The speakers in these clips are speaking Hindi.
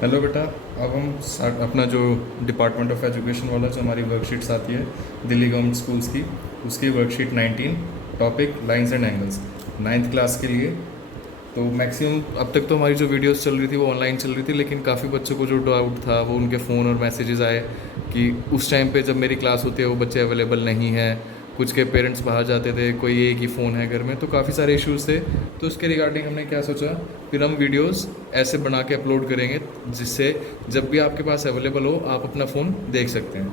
हेलो बेटा। अब हम अपना जो डिपार्टमेंट ऑफ एजुकेशन वाला जो हमारी वर्कशीट्स आती है दिल्ली गवर्नमेंट स्कूल्स की, उसकी worksheet 19, topic lines and angles, ninth class के लिए। तो मैक्सिमम अब तक तो हमारी जो वीडियोस चल रही थी वो ऑनलाइन चल रही थी, लेकिन काफ़ी बच्चों को जो डाउट था वो उनके फ़ोन और मैसेजेस आए कि उस टाइम पे जब मेरी क्लास होती है वो बच्चे अवेलेबल नहीं हैं, कुछ के पेरेंट्स बाहर जाते थे, कोई एक ही फ़ोन है घर में, तो काफ़ी सारे इश्यूज़ थे। तो उसके रिगार्डिंग हमने क्या सोचा, फिर हम वीडियोस ऐसे बना के अपलोड करेंगे जिससे जब भी आपके पास अवेलेबल हो आप अपना फ़ोन देख सकते हैं।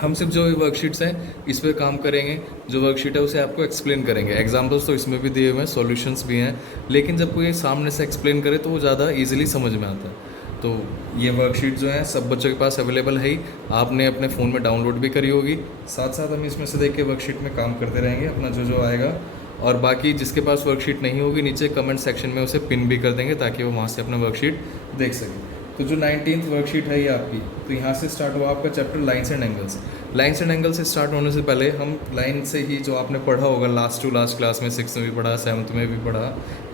हम सिर्फ जो वर्कशीट्स हैं इस पे काम करेंगे, जो वर्कशीट है उसे आपको एक्सप्लेन करेंगे। एग्जांपल्स तो इसमें भी दिए हुए हैं, सॉल्यूशंस भी हैं, लेकिन जब कोई सामने से एक्सप्लेन करे तो वो ज़्यादा इजीली समझ में आता है। तो ये वर्कशीट जो है सब बच्चों के पास अवेलेबल है ही, आपने अपने फ़ोन में डाउनलोड भी करी होगी। साथ साथ हम इसमें से देख के वर्कशीट में काम करते रहेंगे अपना जो जो आएगा, और बाकी जिसके पास वर्कशीट नहीं होगी नीचे कमेंट सेक्शन में उसे पिन भी कर देंगे ताकि वो वहाँ से अपना वर्कशीट देख सके। तो जो 19th वर्कशीट है ये आपकी, तो यहाँ से स्टार्ट हुआ आपका chapter lines and angles. Lines and angle से स्टार्ट होने से पहले हम लाइन से ही जो आपने पढ़ा होगा लास्ट टू लास्ट क्लास में, 6th में भी पढ़ा, 7th में भी पढ़ा,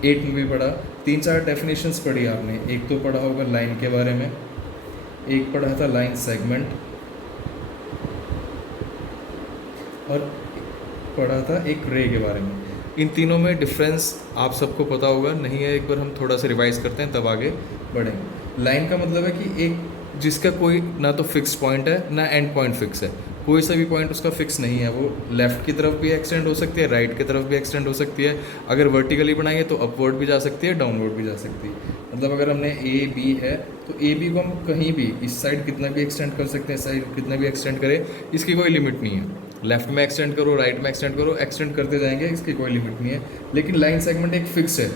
8th में भी पढ़ा, 3-4 डेफिनेशंस पढ़ी आपने। एक तो पढ़ा होगा लाइन के बारे में, एक पढ़ा था लाइन सेगमेंट, और पढ़ा था एक रे के बारे में। इन तीनों में डिफरेंस आप सबको पता होगा, नहीं है एक बार हम थोड़ा सा रिवाइज करते हैं तब आगे बढ़ेंगे। लाइन का मतलब है कि एक जिसका कोई ना तो फिक्स पॉइंट है ना एंड पॉइंट फिक्स है, कोई सा भी पॉइंट उसका फिक्स नहीं है। वो लेफ़्ट की तरफ भी एक्सटेंड हो सकती है, राइट की तरफ भी एक्सटेंड हो सकती है। अगर वर्टिकली बनाएंगे तो अपवर्ड भी जा सकती है, डाउनवर्ड भी जा सकती है। मतलब अगर हमने ए बी है तो ए बी को हम कहीं भी इस साइड कितना भी एक्सटेंड कर सकते हैं, इस साइड कितना भी एक्सटेंड करें, इसकी कोई लिमिट नहीं है। लेफ्ट में एक्सटेंड करो, राइट में एक्सटेंड करो, एक्सटेंड करते जाएंगे, इसकी कोई लिमिट नहीं है। लेकिन लाइन सेगमेंट एक फिक्स है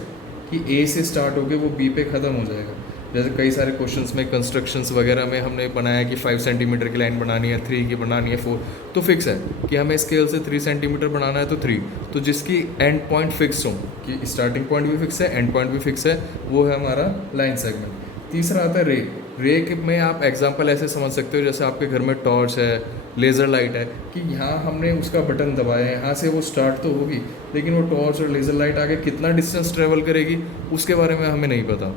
कि ए से स्टार्ट होकर वो बी पे ख़त्म हो जाएगा। जैसे कई सारे क्वेश्चंस में, कंस्ट्रक्शंस वगैरह में हमने बनाया कि 5 सेंटीमीटर की लाइन बनानी है, 3 की बनानी है, 4, तो फिक्स है कि हमें स्केल से 3 सेंटीमीटर बनाना है तो 3, तो जिसकी एंड पॉइंट फिक्स हो, कि स्टार्टिंग पॉइंट भी फिक्स है, एंड पॉइंट भी फिक्स है, वो है हमारा लाइन सेगमेंट। तीसरा आता है रे। रे में आप एग्जाम्पल ऐसे समझ सकते हो जैसे आपके घर में टॉर्च है, लेज़र लाइट है, कि यहाँ हमने उसका बटन दबाया है, यहाँ से वो स्टार्ट तो होगी, लेकिन वो टॉर्च और लेज़र लाइट आगे कितना डिस्टेंस ट्रेवल करेगी उसके बारे में हमें नहीं पता।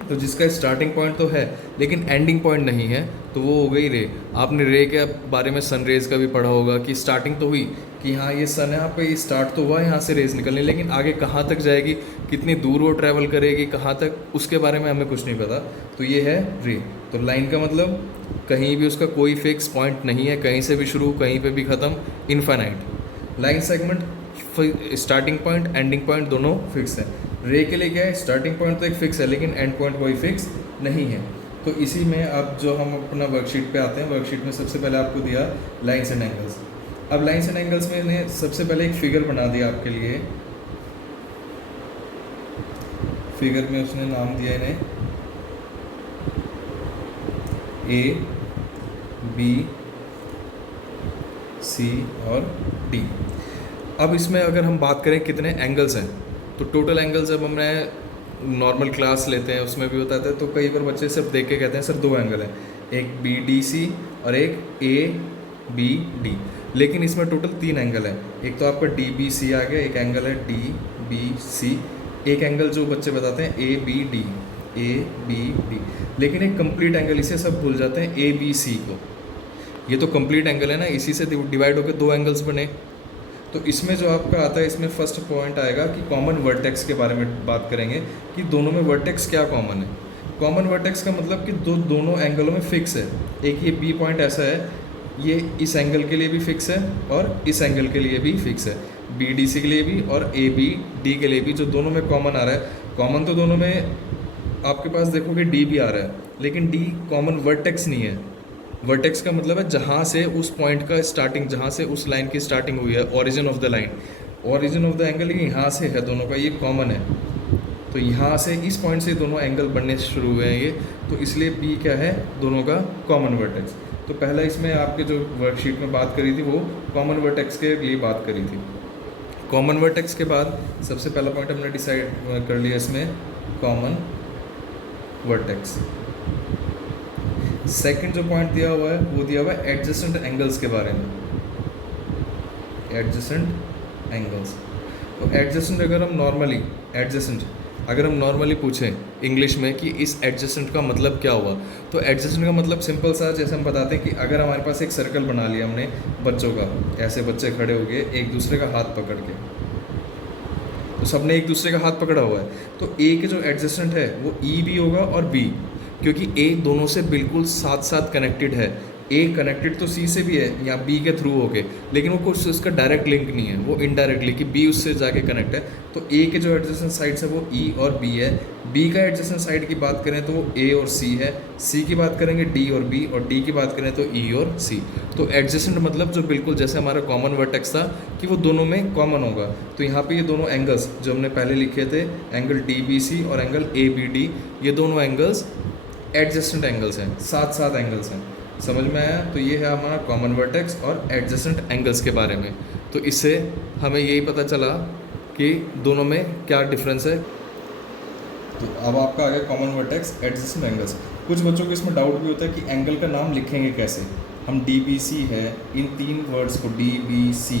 तो जिसका स्टार्टिंग पॉइंट तो है लेकिन एंडिंग पॉइंट नहीं है, तो वो हो गई रे। आपने रे के बारे में सन रेज का भी पढ़ा होगा कि स्टार्टिंग तो हुई कि हाँ ये सन है, आपका ये स्टार्ट तो हुआ यहाँ से रेज निकलने, लेकिन आगे कहाँ तक जाएगी, कितनी दूर वो ट्रैवल करेगी, कहाँ तक, उसके बारे में हमें कुछ नहीं पता। तो ये है रे। तो लाइन का मतलब कहीं भी उसका कोई फिक्स पॉइंट नहीं है, कहीं से भी शुरू कहीं पे भी ख़त्म, infinite. Line segment starting point ending point दोनों फिक्स है। रे के लिए क्या है, स्टार्टिंग पॉइंट तो एक फिक्स है लेकिन एंड पॉइंट कोई फिक्स नहीं है। तो इसी में अब जो हम अपना वर्कशीट पे आते हैं, वर्कशीट में सबसे पहले आपको दिया लाइंस एंड एंगल्स। अब लाइंस एंड एंगल्स में ने सबसे पहले एक फिगर बना दिया आपके लिए। फिगर में उसने नाम दिया इन्हें ए बी सी और डी। अब इसमें अगर हम बात करें कितने एंगल्स हैं, तो टोटल एंगल जब हमने नॉर्मल क्लास लेते हैं उसमें भी होता है, तो कई बार बच्चे सिर्फ देख के कहते हैं सर 2 एंगल हैं, एक बी डी सी और एक ए बी डी, लेकिन इसमें टोटल 3 एंगल है। एक तो आपका डी बी सी आ गया, एक एंगल है डी बी सी, एक एंगल जो बच्चे बताते हैं A B D, A B D, लेकिन एक कंप्लीट एंगल, इसे सब भूल जाते हैं ए बी सी को। ये तो कंप्लीट एंगल है ना, इसी से डिवाइड होकर 2 एंगल्स बने। तो इसमें जो आपका आता है, इसमें फर्स्ट पॉइंट आएगा कि कॉमन वर्टेक्स के बारे में बात करेंगे कि दोनों में वर्टेक्स क्या कॉमन है। कॉमन वर्टेक्स का मतलब कि दोनों एंगलों में फिक्स है। एक ये बी पॉइंट ऐसा है, ये इस एंगल के लिए भी फिक्स है और इस एंगल के लिए भी फिक्स है, बी डी सी के लिए भी और ए बी डी के लिए भी, जो दोनों में कॉमन आ रहा है। कॉमन तो दोनों में आपके पास देखोगे डी भी आ रहा है, लेकिन डी कॉमन वर्टेक्स नहीं है। वर्टेक्स का मतलब है जहाँ से उस पॉइंट का स्टार्टिंग, जहाँ से उस लाइन की स्टार्टिंग हुई है, origin of the line, origin of the angle यहाँ से है, दोनों का ये कॉमन है। तो यहाँ से इस पॉइंट से दोनों एंगल बनने शुरू हुए हैं ये, तो इसलिए बी क्या है, दोनों का कॉमन वर्टेक्स। तो पहला इसमें आपके जो वर्कशीट में बात करी थी वो कॉमन वर्टेक्स के लिए बात करी थी। कॉमन वर्टेक्स के बाद सबसे पहला पॉइंट हमने डिसाइड कर लिया इसमें, कॉमन वर्टेक्स। सेकंड जो पॉइंट दिया हुआ है वो दिया हुआ है एडजेसेंट एंगल्स के बारे में। एडजेसेंट एंगल्स, तो एडजेसेंट अगर हम नॉर्मली एडजेसेंट अगर हम नॉर्मली पूछें इंग्लिश में कि इस एडजस्टेंट का मतलब क्या हुआ, तो एडजस्टेंट का मतलब सिंपल सा जैसे हम बताते हैं कि अगर हमारे पास एक सर्कल बना लिया हमने बच्चों का, ऐसे बच्चे खड़े हो गए एक दूसरे का हाथ पकड़ के, तो सबने एक दूसरे का हाथ पकड़ा हुआ है, तो ए के जो एडजस्टेंट है वो ई भी होगा और बी, क्योंकि ए दोनों से बिल्कुल साथ साथ कनेक्टेड है। ए कनेक्टेड तो सी से भी है या बी के थ्रू होके, लेकिन वो कुछ उसका डायरेक्ट लिंक नहीं है, वो इनडायरेक्टली कि बी उससे जाके कनेक्ट है। तो ए के जो एडजेसेंट साइड्स है वो ई और बी है। बी का एडजेसेंट साइड की बात करें तो वो ए और सी है। सी की बात करेंगे डी और बी, और डी की बात करें तो ई और सी। तो एडजेसेंट मतलब जो बिल्कुल जैसे हमारा कॉमन वर्टेक्स था कि वो दोनों में कॉमन होगा। तो यहाँ पे ये दोनों एंगल्स जो हमने पहले लिखे थे, एंगल डी बी सी और एंगल ए बी डी, ये दोनों एंगल्स एडजस्टेंट एंगल्स हैं, साथ साथ एंगल्स हैं। समझ में आया? तो ये है हमारा कॉमन वर्टेक्स और एडजेसेंट एंगल्स के बारे में। तो इससे हमें यही पता चला कि दोनों में क्या डिफरेंस है। तो अब आपका आ गया कॉमन वर्टेक्स एडजेसेंट एंगल्स। कुछ बच्चों को इसमें डाउट भी होता है कि एंगल का नाम लिखेंगे कैसे। हम डी बी सी है, इन तीन वर्ड्स को डी बी सी,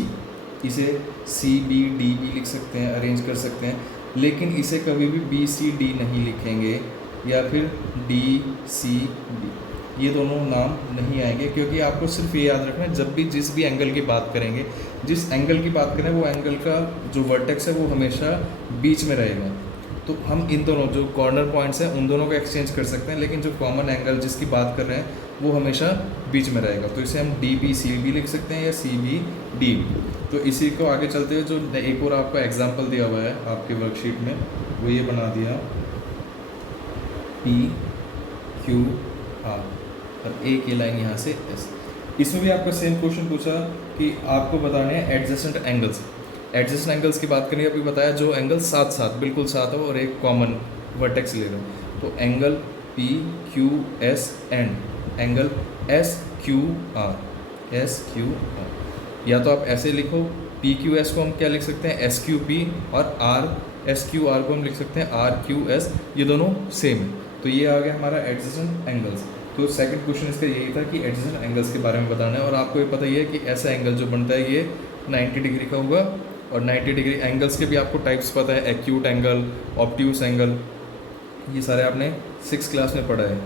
इसे सी बी डी बी लिख सकते हैं, अरेंज कर सकते हैं, लेकिन इसे कभी भी बी सी डी नहीं लिखेंगे या फिर डी सी बी, ये दोनों नाम नहीं आएंगे, क्योंकि आपको सिर्फ ये याद रखना है जब भी जिस भी एंगल की बात करेंगे, जिस एंगल की बात करें वो एंगल का जो वर्टेक्स है वो हमेशा बीच में रहेगा। तो हम इन दोनों जो कॉर्नर पॉइंट्स हैं उन दोनों को एक्सचेंज कर सकते हैं, लेकिन जो कॉमन एंगल जिसकी बात कर रहे हैं वो हमेशा बीच में रहेगा। तो इसे हम डी बी सी बी लिख सकते हैं या सी बी डी बी। तो इसी को आगे चलते हुए जो एक और आपका एग्जाम्पल दिया हुआ है आपके वर्कशीट में, वो ये बना दिया पी क्यू आर और एक ये लाइन यहाँ से एस। इसमें भी आपका सेम क्वेश्चन पूछा कि आपको बताने हैं एडजेसेंट एंगल्स। एडजेसेंट एंगल्स की बात करें, अभी बताया जो एंगल साथ साथ बिल्कुल साथ हो और एक कॉमन वर्टेक्स ले रहे हो। तो angle P Q S and angle S Q R, S Q R, या तो आप ऐसे लिखो पी क्यू एस को हम क्या लिख सकते हैं एस क्यू पी, और आर एस क्यू आर को हम लिख सकते हैं आर क्यू एस, ये दोनों सेम है। तो ये आ गया हमारा एडजेसेंट एंगल्स। तो सेकंड क्वेश्चन इसका यही था कि एडजेसेंट एंगल्स के बारे में बताना है, और आपको ये पता ही है कि ऐसा एंगल जो बनता है ये 90 डिग्री का होगा, और 90 डिग्री एंगल्स के भी आपको टाइप्स पता है, एक्यूट एंगल, ऑब्ट्यूस एंगल, ये सारे आपने 6th क्लास में पढ़ा है।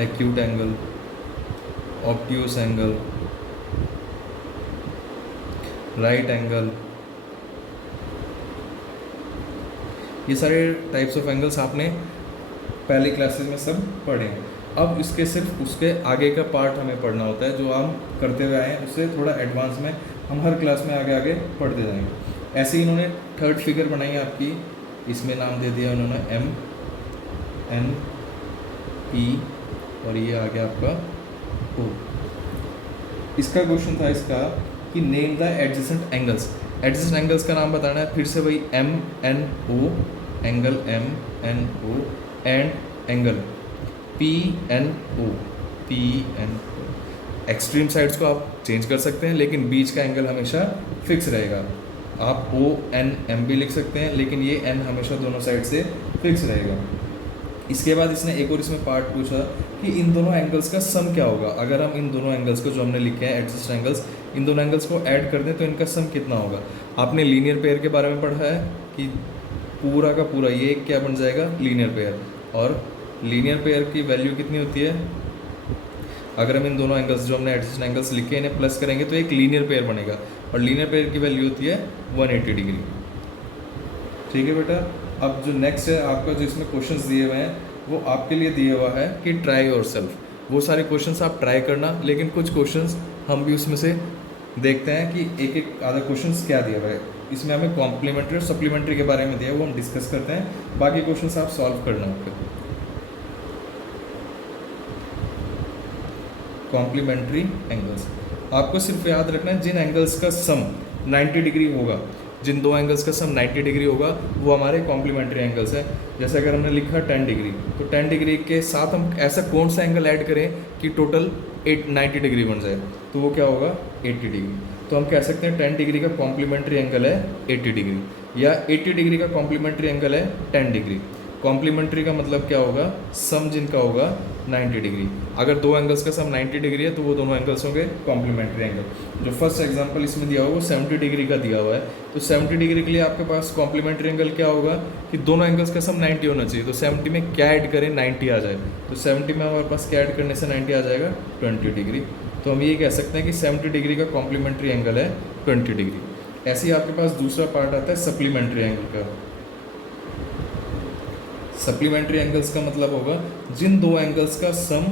Acute angle, obtuse angle, right angle, ये सारे टाइप्स ऑफ एंगल्स आपने पहली क्लासेस में सब पढ़े हैं। अब इसके सिर्फ उसके आगे का पार्ट हमें पढ़ना होता है, जो हम करते हुए आए हैं उससे थोड़ा एडवांस में हम हर क्लास में आगे आगे पढ़ते जाएंगे। ऐसे ही इन्होंने थर्ड फिगर बनाई है आपकी, इसमें नाम दे दिया उन्होंने एम एन ई, और ये आ गया आपका ओ। इसका क्वेश्चन था इसका कि name the adjacent angles. Adjacent angles का नाम बताना है, फिर से वही M N O, angle M N O, and angle P N O, P N O. Extreme sides को आप चेंज कर सकते हैं, लेकिन बीच का एंगल हमेशा फिक्स रहेगा। आप ओ एन एम भी लिख सकते हैं, लेकिन ये एन हमेशा दोनों साइड से फिक्स रहेगा। इसके बाद इसने एक और इसमें पार्ट पूछा कि इन दोनों एंगल्स का सम क्या होगा। अगर हम इन दोनों एंगल्स को जो हमने लिखे हैं एडजस्ट एंगल्स, इन दोनों एंगल्स को ऐड कर दें तो इनका सम कितना होगा। आपने लीनियर पेयर के बारे में पढ़ा है कि पूरा का पूरा ये क्या बन जाएगा, लीनियर पेयर, और लीनियर पेयर की वैल्यू कितनी होती है, अगर हम इन दोनों एंगल्स जो हमने एडजस्ट एंगल्स लिखे इन्हें प्लस करेंगे तो एक लीनियर पेयर बनेगा, और लीनियर पेयर की वैल्यू होती है 180 डिग्री। ठीक है बेटा। अब जो नेक्स्ट है आपका, जो इसमें क्वेश्चंस दिए हुए हैं वो आपके लिए दिया हुआ है कि ट्राई योरसेल्फ। वो सारे क्वेश्चंस आप ट्राई करना, लेकिन कुछ क्वेश्चंस हम भी उसमें से देखते हैं कि एक एक आधा क्वेश्चंस क्या दिया हुआ है। इसमें हमें कॉम्प्लीमेंट्री और सप्लीमेंट्री के बारे में दिया है, वो हम डिस्कस करते हैं, बाकी क्वेश्चंस आप सॉल्व करना होगा। कॉम्प्लीमेंट्री एंगल्स आपको सिर्फ याद रखना है, जिन एंगल्स का सम 90 डिग्री होगा, जिन दो एंगल्स का सम 90 डिग्री होगा वो हमारे कॉम्प्लीमेंट्री एंगल्स हैं। जैसे अगर हमने लिखा 10 डिग्री, तो 10 डिग्री के साथ हम ऐसा कौन सा एंगल ऐड करें कि टोटल 90 डिग्री बन जाए, तो वो क्या होगा 80 डिग्री। तो हम कह सकते हैं 10 डिग्री का कॉम्प्लीमेंट्री एंगल है 80 डिग्री, या 80 डिग्री का कॉम्प्लीमेंट्री एंगल है 10 डिग्री। कॉम्प्लीमेंट्री का मतलब क्या होगा, सम जिनका होगा 90 डिग्री। अगर दो एंगल्स का सम 90 डिग्री है तो वो दोनों एंगल्स होंगे कॉम्प्लीमेंट्री एंगल। जो फर्स्ट एग्जांपल इसमें दिया हुआ वो 70 डिग्री का दिया हुआ है, तो 70 डिग्री के लिए आपके पास कॉम्प्लीमेंट्री एंगल क्या होगा कि दोनों एंगल्स का सम 90 होना चाहिए। तो 70 में क्या ऐड करें, 90 आ जाए, तो 70 में हमारे पास क्या ऐड करने से 90 आ जाएगा, 20 डिग्री। तो हम ये कह सकते हैं कि 70 डिग्री का कॉम्प्लीमेंट्री एंगल है 20 डिग्री। ऐसे ही आपके पास दूसरा पार्ट आता है सप्लीमेंट्री एंगल का। सप्लीमेंट्री एंगल्स का मतलब होगा जिन दो एंगल्स का सम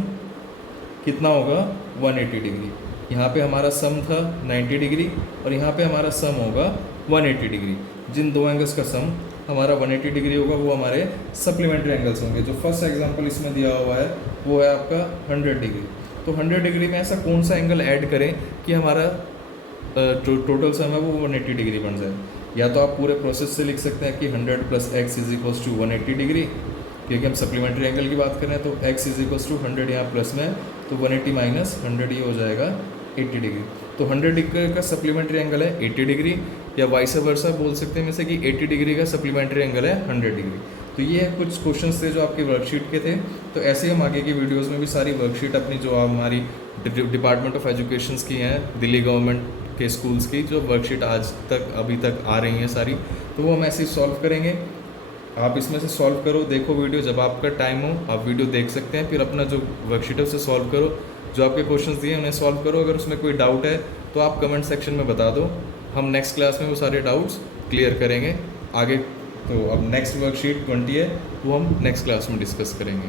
कितना होगा 180 डिग्री। यहाँ पे हमारा सम था 90 डिग्री और यहाँ पे हमारा सम होगा 180 डिग्री। जिन दो एंगल्स का सम हमारा 180 डिग्री होगा वो हमारे सप्लीमेंट्री एंगल्स होंगे। जो फर्स्ट एग्जांपल इसमें दिया हुआ है वो है आपका 100 डिग्री। तो 100 डिग्री में ऐसा कौन सा एंगल ऐड करें कि हमारा टोटल सम है वो 180 डिग्री बन जाए। या तो आप पूरे प्रोसेस से लिख सकते हैं कि 100 + x = 180 डिग्री, क्योंकि हम सप्लीमेंट्री एंगल की बात करें तो x = 100 यहाँ प्लस में, तो 180 - 100 ये हो जाएगा 80 डिग्री। तो 100 डिग्री का सप्लीमेंट्री एंगल है 80 डिग्री, या वाइस वर्सा बोल सकते हैं जैसे कि 80 डिग्री का सप्लीमेंट्री एंगल है 100 डिग्री। तो ये कुछ क्वेश्चंस थे जो आपके वर्कशीट के थे। तो ऐसे ही हम आगे की वीडियोज़ में भी सारी वर्कशीट अपनी जो हमारी डिपार्टमेंट ऑफ एजुकेशन की हैं, दिल्ली गवर्नमेंट के स्कूल्स की जो वर्कशीट आज तक अभी तक आ रही हैं सारी, तो वो हम ऐसे ही सॉल्व करेंगे। आप इसमें से सॉल्व करो, देखो वीडियो, जब आपका टाइम हो आप वीडियो देख सकते हैं, फिर अपना जो वर्कशीट है उसे सॉल्व करो, जो आपके क्वेश्चंस दिए उन्हें सॉल्व करो। अगर उसमें कोई डाउट है तो आप कमेंट सेक्शन में बता दो, हम नेक्स्ट क्लास में वो सारे डाउट्स क्लियर करेंगे आगे। तो अब नेक्स्ट वर्कशीट 20 है, वो हम नेक्स्ट क्लास में डिस्कस करेंगे।